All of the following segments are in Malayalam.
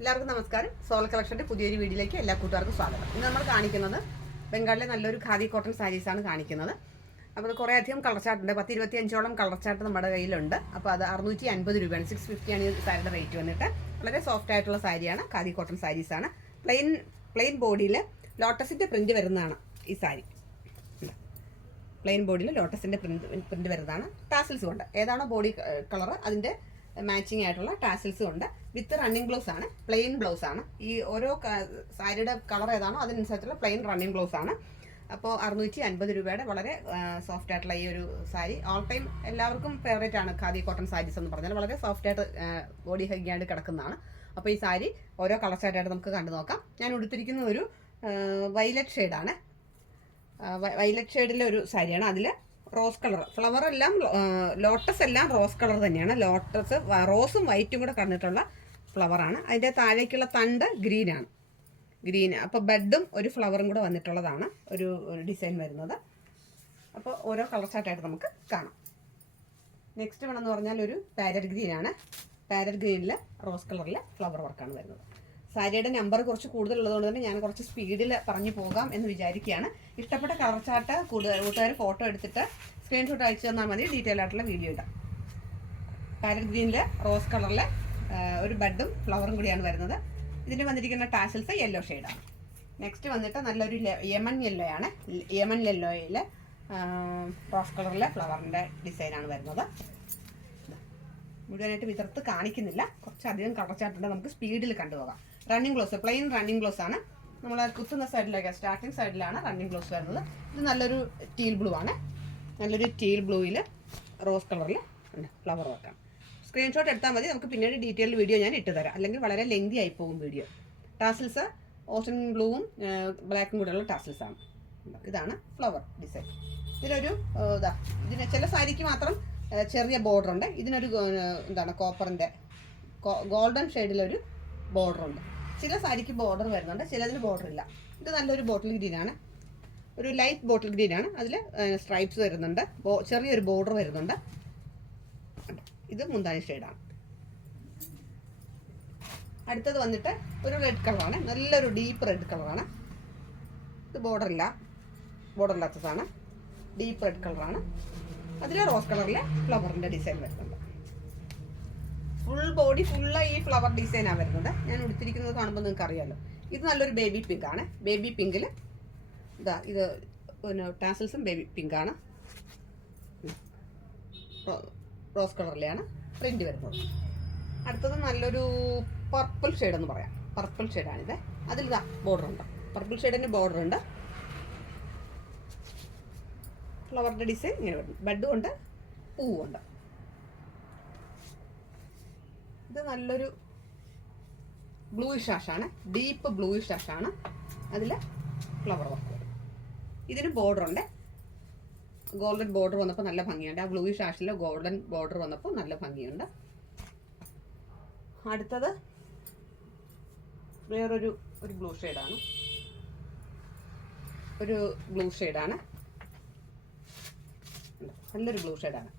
എല്ലാവർക്കും നമസ്കാരം. സോൾ കളക്ഷന്റെ പുതിയൊരു വീഡിയോയിലേക്ക് എല്ലാ കൂട്ടുകാർക്കും സ്വാഗതം. ഇന്ന് നമ്മൾ കാണിക്കുന്നത് ബംഗാളിലെ നല്ലൊരു ഖാദി കോട്ടൺ സാരീസാണ് കാണിക്കുന്നത്. അപ്പോൾ കുറേ അധികം കളർ ചാർട്ടുണ്ട്. 10-25ഓളം കളർ ചാർട്ട് നമ്മുടെ കയ്യിലുണ്ട്. അപ്പോൾ അത് 650 രൂപയാണ്. 650 ആണ് ഈ സാരിയുടെ റേറ്റ് വന്നിട്ട്. വളരെ സോഫ്റ്റ് ആയിട്ടുള്ള സാരിയാണ്. ഖാദി കോട്ടൺ സാരീസാണ്. പ്ലെയിൻ ബോഡിയിൽ ലോട്ടസിൻ്റെ പ്രിന്റ് വരുന്നതാണ് ഈ സാരി. പ്ലെയിൻ ബോഡിയിൽ ലോട്ടസിൻ്റെ പ്രിന്റ് വരുന്നതാണ്. ടാസിൽസും ഉണ്ട്. ഏതാണോ ബോഡി കളർ അതിൻ്റെ മാച്ചിങ് ആയിട്ടുള്ള ടാസിൽസും ഉണ്ട്. വിത്ത് റണ്ണിങ് ബ്ലൗസ് ആണ്. പ്ലെയിൻ ബ്ലൗസ് ആണ്. ഈ ഓരോ സാരിയുടെ കളർ ഏതാണോ അതിനനുസരിച്ചുള്ള പ്ലെയിൻ റണ്ണിങ് ബ്ലൗസ് ആണ്. അപ്പോൾ 650 രൂപയുടെ വളരെ സോഫ്റ്റ് ആയിട്ടുള്ള ഈ ഒരു സാരി ഓൾ ടൈം എല്ലാവർക്കും ഫേവറേറ്റ് ആണ്. ഖാദി കോട്ടൺ സാരീസ് എന്ന് പറഞ്ഞാൽ വളരെ സോഫ്റ്റ് ആയിട്ട് ബോഡി ഹഗ്ഗായിട്ട് കിടക്കുന്നതാണ്. അപ്പോൾ ഈ സാരി ഓരോ കളർ ചാർട്ടായിട്ട് നമുക്ക് കണ്ടു നോക്കാം. ഞാൻ ഉടുത്തിരിക്കുന്ന ഒരു വൈലറ്റ് ഷെയ്ഡാണ്. വൈലറ്റ് ഷെയ്ഡിലെ ഒരു സാരിയാണ്. അതിൽ റോസ് കളർ ഫ്ലവർ എല്ലാം ലോട്ടസ് എല്ലാം റോസ് കളർ തന്നെയാണ്. ലോട്ടസ് റോസും വൈറ്റും കൂടെ കടന്നിട്ടുള്ള ഫ്ലവറാണ്. അതിൻ്റെ താഴേക്കുള്ള തണ്ട് ഗ്രീനാണ്. അപ്പോൾ ബെഡും ഒരു ഫ്ലവറും കൂടെ വന്നിട്ടുള്ളതാണ് ഒരു ഡിസൈൻ വരുന്നത്. അപ്പോൾ ഓരോ കളർ ചാർട്ടായിട്ട് നമുക്ക് കാണാം. നെക്സ്റ്റ് വേണമെന്ന് പറഞ്ഞാൽ ഒരു പാരറ്റ് ഗ്രീനാണ്. പാരറ്റ് ഗ്രീനിൽ റോസ് കളറിൽ ഫ്ലവർ വർക്കാണ് വരുന്നത്. സാരിയുടെ നമ്പർ കുറച്ച് കൂടുതലുള്ളതുകൊണ്ട് തന്നെ ഞാൻ കുറച്ച് സ്പീഡിൽ പറഞ്ഞു പോകാം എന്ന് വിചാരിക്കുകയാണ്. ഇഷ്ടപ്പെട്ട കളർ ചാർട്ട് കൂട്ടുകാർ ഫോട്ടോ എടുത്തിട്ട് സ്ക്രീൻഷോട്ട് അയച്ചു തന്നാൽ മതി. ഡീറ്റെയിൽ ആയിട്ടുള്ള വീഡിയോ ഇടാം. പാരറ്റ് ഗ്രീനിൽ റോസ് കളറിൽ ഒരു ബെഡും ഫ്ലവറും കൂടിയാണ് വരുന്നത്. ഇതിന് വന്നിരിക്കുന്ന ടാസൽസ് യെല്ലോ ഷെയ്ഡാണ്. നെക്സ്റ്റ് വന്നിട്ട് നല്ലൊരു യമൺ യെല്ലോ ആണ്. യമൺ യെല്ലോയിൽ റോസ് കളറിലെ ഫ്ലവറിൻ്റെ ഡിസൈനാണ് വരുന്നത്. മുഴുവനായിട്ട് വിതർത്ത് കാണിക്കുന്നില്ല. കുറച്ചധികം കളർ ചാർട്ടുണ്ട്. നമുക്ക് സ്പീഡിൽ കണ്ടുപോകാം. Running gloss plain running gloss ആണ്. നമ്മൾ കുത്തുന്ന സൈഡിലേക്ക് സ്റ്റാർട്ടിങ് സൈഡിലാണ് റണ്ണിങ് ഗ്ലോസ് വരുന്നത്. ഇത് നല്ലൊരു ടീൽ ബ്ലൂ ആണ്. നല്ലൊരു ടീൽ ബ്ലൂയിൽ റോസ് കളറിൽ ഫ്ലവർ വർക്കാണ്. സ്ക്രീൻഷോട്ട് എടുത്താൽ മതി. നമുക്ക് പിന്നീട് ഡീറ്റെയിൽ വീഡിയോ ഞാൻ ഇട്ട് തരാം. അല്ലെങ്കിൽ വളരെ ലെങ്തി ആയി പോകും വീഡിയോ. ടാസിൽസ് ഓഷൻ ബ്ലൂവും ബ്ലാക്കും കൂടെയുള്ള ടാസിൽസ് ആണ്. ഇതാണ് ഫ്ലവർ ഡിസൈൻ. ഇതിനൊരു ഇതിന് ചില സാരിക്ക് മാത്രം ചെറിയ ബോർഡർ ഉണ്ട്. ഇതിനൊരു കോപ്പറിൻ്റെ ഗോൾഡൻ ഷെയ്ഡിലൊരു ബോർഡർ ഉണ്ട്. ചില സാരിക്ക് ബോർഡർ വരുന്നുണ്ട്, ചിലതിന് ബോർഡർ ഇല്ല. ഇത് നല്ലൊരു ബോട്ടിൽ ഗ്രീനാണ്. ഒരു ലൈറ്റ് ബോട്ടിൽ ഗ്രീനാണ്. അതിൽ സ്ട്രൈപ്സ് വരുന്നുണ്ട്. ചെറിയൊരു ബോർഡർ വരുന്നുണ്ട്. ഇത് മുന്താണി ഷെയ്ഡാണ്. അടുത്തത് വന്നിട്ട് ഒരു റെഡ് കളറാണ്. നല്ലൊരു ഡീപ്പ് റെഡ് കളറാണ്. ഇത് ബോർഡറില്ലാത്തതാണ്. ഡീപ്പ് റെഡ് കളറാണ്. അതിൽ റോസ് കളറിലെ ഫ്ലവറിൻ്റെ ഡിസൈൻ വരുന്നുണ്ട്. ഫുൾ ബോഡി ഫുള്ള് ഈ ഫ്ലവർ ഡിസൈനാണ് വരുന്നത്. ഞാൻ ഉടുത്തിരിക്കുന്നത് കാണുമ്പോൾ നിങ്ങൾക്ക് അറിയാമല്ലോ. ഇത് നല്ലൊരു ബേബി പിങ്ക് ആണ്. ബേബി പിങ്കിൽ ഇത് ടാസൽസും ബേബി പിങ്കാണ്. റോസ് കളറിലെയാണ് പ്രിന്റ് വരുന്നത്. അടുത്തത് നല്ലൊരു പർപ്പിൾ ഷെയ്ഡ് എന്ന് പറയാം. പർപ്പിൾ ഷെയ്ഡാണിത്. അതിൽ ബോർഡർ ഉണ്ട്. പർപ്പിൾ ഷെയ്ഡിന് ബോർഡർ ഉണ്ട്. ഫ്ലവറിൻ്റെ ഡിസൈൻ ഇങ്ങനെ വരുന്നു. ബെഡും ഉണ്ട്, പൂവും ഉണ്ട്. ഇത് നല്ലൊരു ബ്ലൂയിഷ് ആഷാണ്. ഡീപ്പ് ബ്ലൂയിഷ് ആഷാണ്. അതിൽ ഫ്ലവർ വർക്ക് വരും. ഇതിന് ബോർഡർ ഉണ്ട്. ഗോൾഡൻ ബോർഡർ വന്നപ്പോൾ നല്ല ഭംഗിയുണ്ട്. ആ ബ്ലൂയിഷ് ആഷിൽ ഗോൾഡൻ ബോർഡർ വന്നപ്പോൾ നല്ല ഭംഗിയുണ്ട്. അടുത്തത് വേറൊരു ബ്ലൂ ഷെയ്ഡാണ്. നല്ലൊരു ബ്ലൂ ഷെയ്ഡാണ്.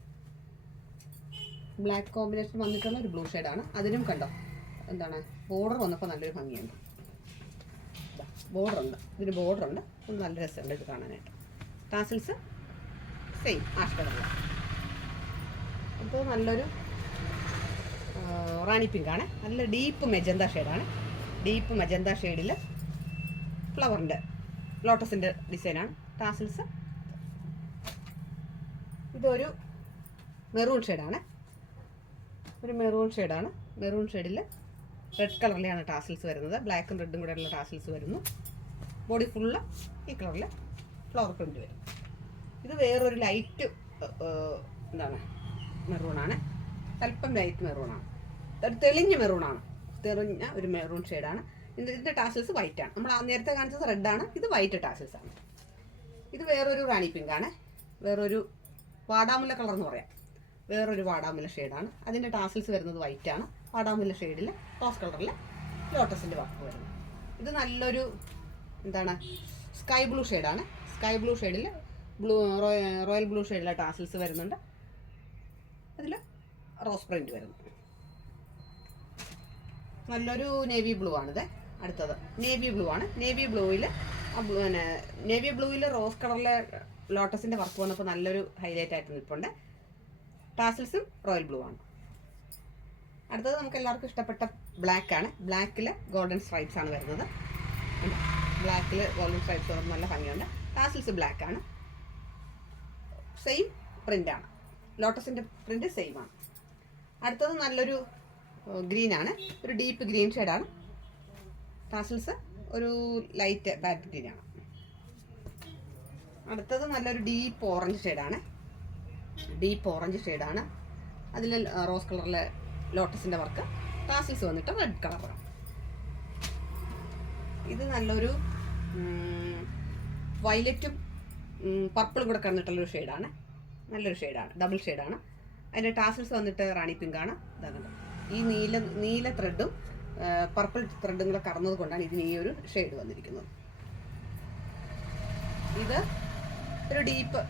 ബ്ലാക്ക് കോമ്പിനേഷൻ വന്നിട്ടുള്ള ഒരു ബ്ലൂ ഷെയ്ഡാണ്. അതിനും കണ്ടോ ബോർഡർ വന്നപ്പോൾ നല്ലൊരു ഭംഗിയുണ്ട്. ബോർഡർ ഉണ്ട്. ഇതിന് ബോർഡർ ഉണ്ട്. നല്ല രസമുണ്ട് ഇത് കാണാനായിട്ട്. ടാസിൽസ് സെയിം ആഷ് കളറിലാണ്. അപ്പോൾ നല്ലൊരു റാണി പിങ്കാണ്. നല്ല ഡീപ്പ് മെജന്ത ഷെയ്ഡാണ്. ഡീപ്പ് മജന്ത ഷെയ്ഡിൽ ഫ്ലവറിൻ്റെ ലോട്ടസിൻ്റെ ഡിസൈനാണ്. ടാസിൽസ് ഇതൊരു മെറൂൺ ഷെയ്ഡാണ്. മെറൂൺ ഷെയ്ഡിൽ റെഡ് കളറിലാണ് ടാസിൽസ് വരുന്നത്. ബ്ലാക്കും റെഡും കൂടെയുള്ള ടാസിൽസ് വരുന്നു. ബോഡി ഫുള്ള് ഈ കളറിൽ ഫ്ലവർ പ്രിന്റ് വരും. ഇത് വേറൊരു ലൈറ്റ് മെറൂണാണ്. അല്പം ലൈറ്റ് മെറൂണാണ്. തെളിഞ്ഞ മെറൂണാണ്. തെളിഞ്ഞ ഒരു മെറൂൺ ഷെയ്ഡാണ്. ഇതിൻ്റെ ടാസിൽസ് വൈറ്റ് ആണ്. നമ്മൾ നേരത്തെ കാണിച്ചത് റെഡാണ്. ഇത് വൈറ്റ് ടാസിൽസ് ആണ്. ഇത് വേറൊരു റാണി പിങ്കാണ്. വേറൊരു വാടാമുല്ല കളർ എന്ന് പറയാം. വേറൊരു വാടാമുല്ല ഷെയ്ഡാണ്. അതിൻ്റെ ടാസിൽസ് വരുന്നത് വൈറ്റ് ആണ്. വാടാമുല്ല ഷെയ്ഡിൽ റോസ് കളറിൽ ലോട്ടസിൻ്റെ വർക്ക് വരുന്നത്. ഇത് നല്ലൊരു സ്കൈ ബ്ലൂ ഷെയ്ഡാണ്. സ്കൈ ബ്ലൂ ഷെയ്ഡിൽ റോയൽ ബ്ലൂ ഷെയ്ഡിലെ ടാസിൽസ് വരുന്നുണ്ട്. അതിൽ റോസ് പ്രിന്റ് വരുന്നു. നല്ലൊരു നേവി ബ്ലൂ ആണിത്. അടുത്തത് നേവി ബ്ലൂ ആണ്. നേവി ബ്ലൂവിൽ പിന്നെ നേവി ബ്ലൂവിൽ റോസ് കളറിലെ ലോട്ടസിൻ്റെ വർക്ക് വന്നപ്പോൾ നല്ലൊരു ഹൈലൈറ്റ് ആയിട്ട് നിൽപ്പുണ്ട്. ടാസിൽസും റോയൽ ബ്ലൂ ആണ്. അടുത്തത് നമുക്ക് എല്ലാവർക്കും ഇഷ്ടപ്പെട്ട ബ്ലാക്ക് ആണ്. ബ്ലാക്കിൽ ഗോൾഡൻ സ്ട്രൈപ്സ് ആണ് വരുന്നത്. ബ്ലാക്കിൽ ഗോൾഡൻ സ്ട്രൈപ്സ് വരുമ്പോൾ നല്ല ഭംഗിയുണ്ട്. ടാസിൽസ് ബ്ലാക്ക് ആണ്. സെയിം പ്രിൻ്റാണ്. ലോട്ടസിൻ്റെ പ്രിൻ്റ് സെയിം ആണ്. അടുത്തത് നല്ലൊരു ഗ്രീൻ ആണ്. ഒരു ഡീപ്പ് ഗ്രീൻ ഷെയ്ഡാണ്. ടാസിൽസ് ഒരു ലൈറ്റ് ബാറ്റ് ഗ്രീൻ ആണ്. അടുത്തത് നല്ലൊരു ഡീപ്പ് ഓറഞ്ച് ഷെയ്ഡാണ്. അതിൽ റോസ് കളറിലെ ലോട്ടസിൻ്റെ വർക്ക്. ടാസിൽസ് വന്നിട്ട് റെഡ് കളറാണ്. ഇത് നല്ലൊരു വയലറ്റും പർപ്പിളും കൂടെ കിടന്നിട്ടുള്ളൊരു ഷെയ്ഡാണ്. നല്ലൊരു ഷെയ്ഡാണ്. ഡബിൾ ഷെയ്ഡാണ്. അതിൻ്റെ ടാസിൽസ് വന്നിട്ട് റാണി പിങ്കാണ്. ഇതാകണ്ട ഈ നീല ത്രെഡും പർപ്പിൾ ത്രെഡും കൂടെ കറന്നത് കൊണ്ടാണ് ഇതിന് ഈ ഒരു ഷെയ്ഡ് വന്നിരിക്കുന്നത്. ഇത് ഒരു ഡീപ്പ്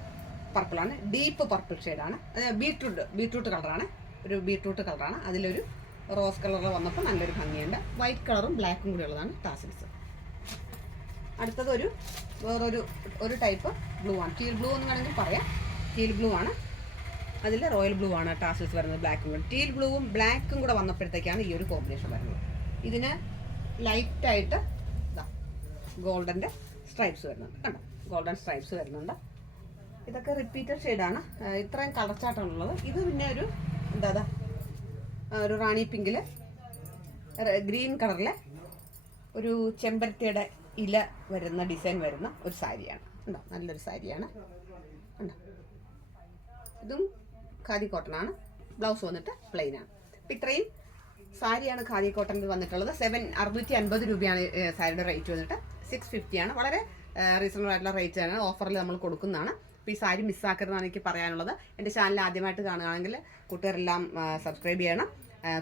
പർപ്പിളാണ്. ഡീപ്പ് പർപ്പിൾ ഷെയ്ഡാണ്. ബീട്രൂട്ട് കളറാണ്. ഒരു ബീട്രൂട്ട് കളറാണ്. അതിലൊരു റോസ് കളറിൽ വന്നപ്പോൾ നല്ലൊരു ഭംഗിയുണ്ട്. വൈറ്റ് കളറും ബ്ലാക്കും കൂടി ഉള്ളതാണ് ടാസിൽസ്. അടുത്തത് വേറൊരു ടൈപ്പ് ബ്ലൂ ആണ്. ടീൽ ബ്ലൂ എന്ന് വേണമെങ്കിൽ പറയാം. ടീൽ ബ്ലൂ ആണ്. അതിൽ റോയൽ ബ്ലൂ ആണ് ടാസിൽസ് വരുന്നത്. ബ്ലാക്കും കൂടെ ടീൽ ബ്ലൂവും ബ്ലാക്കും കൂടെ വന്നപ്പോഴത്തേക്കാണ് ഈ ഒരു കോമ്പിനേഷൻ വരുന്നത്. ഇതിന് ലൈറ്റായിട്ട് ഗോൾഡൻ്റെ സ്ട്രൈപ്സ് വരുന്നുണ്ട്. കണ്ടോ, ഗോൾഡൻ സ്ട്രൈപ്സ് വരുന്നുണ്ട്. ഇതൊക്കെ റിപ്പീറ്റഡ് ഷെയ്ഡാണ്. ഇത്രയും കളർ ചാർട്ടാണുള്ളത്. ഇത് പിന്നെ ഒരു റാണി പിങ്കിൽ ഗ്രീൻ കളറിലെ ഒരു ചെമ്പരത്തിയുടെ ഇല വരുന്ന ഡിസൈൻ വരുന്ന ഒരു സാരിയാണ്. ഉണ്ടോ, നല്ലൊരു സാരിയാണ്. ഉണ്ടോ, ഇതും ഖാദി കോട്ടനാണ്. ബ്ലൗസ് വന്നിട്ട് പ്ലെയിൻ ആണ്. അപ്പം ഇത്രയും സാരിയാണ് ഖാദി കോട്ടണിൽ വന്നിട്ടുള്ളത്. 650 രൂപയാണ് സാരിയുടെ റേറ്റ് വന്നിട്ട്. 650 ആണ്. വളരെ റീസണബിൾ ആയിട്ടുള്ള റേറ്റ് ആണ്. ഓഫറിൽ നമ്മൾ കൊടുക്കുന്നതാണ്. അപ്പോൾ ഈ സാരി മിസ്സാക്കരുതെന്നാണ് എനിക്ക് പറയാനുള്ളത്. എൻ്റെ ചാനൽ ആദ്യമായിട്ട് കാണുകയാണെങ്കിൽ കൂട്ടുകാരെല്ലാം സബ്സ്ക്രൈബ് ചെയ്യണം.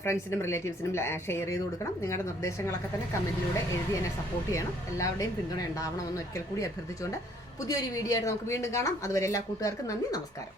ഫ്രണ്ട്സിനും റിലേറ്റീവ്സിനും ഷെയർ ചെയ്ത് കൊടുക്കണം. നിങ്ങളുടെ നിർദ്ദേശങ്ങളൊക്കെ തന്നെ കമൻറ്റിലൂടെ എഴുതി എന്നെ സപ്പോർട്ട് ചെയ്യണം. എല്ലാവരുടെയും പിന്തുണ ഉണ്ടാവണമെന്ന് ഒരിക്കൽ കൂടി അഭ്യർത്ഥിച്ചുകൊണ്ട് പുതിയൊരു വീഡിയോ ആയിട്ട് നമുക്ക് വീണ്ടും കാണാം. അതുവരെ എല്ലാ കൂട്ടുകാർക്കും നന്ദി, നമസ്കാരം.